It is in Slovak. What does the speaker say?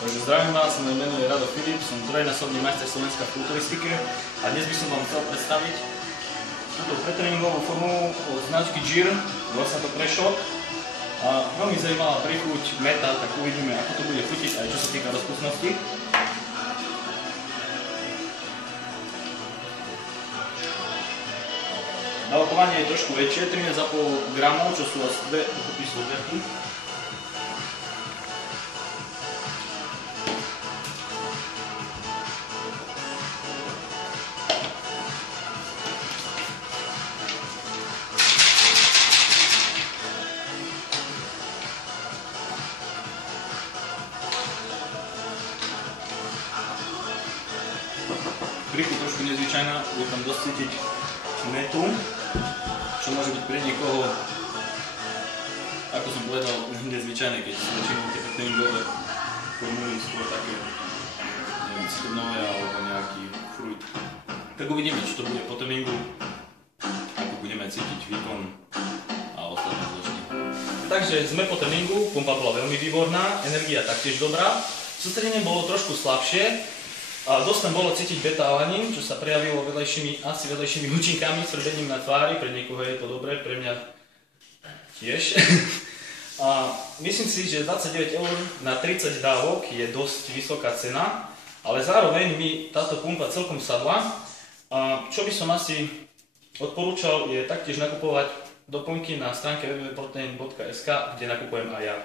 Takže zdravím vás, moje meno je Rado Filip, som trojnásobný majster Slovenska v kulturistike a dnes by som vám chcel predstaviť túto pretréningovú formu od značky GIR, volá sa to Prešok. A veľmi zaujímavá príchuť, meta, tak uvidíme, ako to bude chutiť aj čo sa týka rozpustnosti. Dávkovanie je trošku väčšie, 13,5 gramov, čo sú asi 2 dokopy složiaky. Príchuť trošku nezvyčajná, bude tam dosť cítiť metu, čo môže byť pre niekoho, ako som povedal, nezvyčajné, keď sú väčšinou tie pretréningové formuly skôr také, neviem, citronové alebo nejaký fruit. Tak uvidíme, či to bude po tréningu, ako budeme cítiť výkon a ostatné zložky. Takže sme po tréningu, pumpa bola veľmi výborná, energia taktiež dobrá, sústredenie bolo trošku slabšie, a dosť tam bolo cítiť betávaním, čo sa prejavilo asi vedľajšími účinkami, srbením na tvári, pre niekoho je to dobré, pre mňa tiež. A myslím si, že 29 € na 30 dávok je dosť vysoká cena, ale zároveň mi táto pumpa celkom sadla. A čo by som asi odporúčal, je taktiež nakupovať doplnky na stránke www.protein.sk, kde nakupujem aj ja.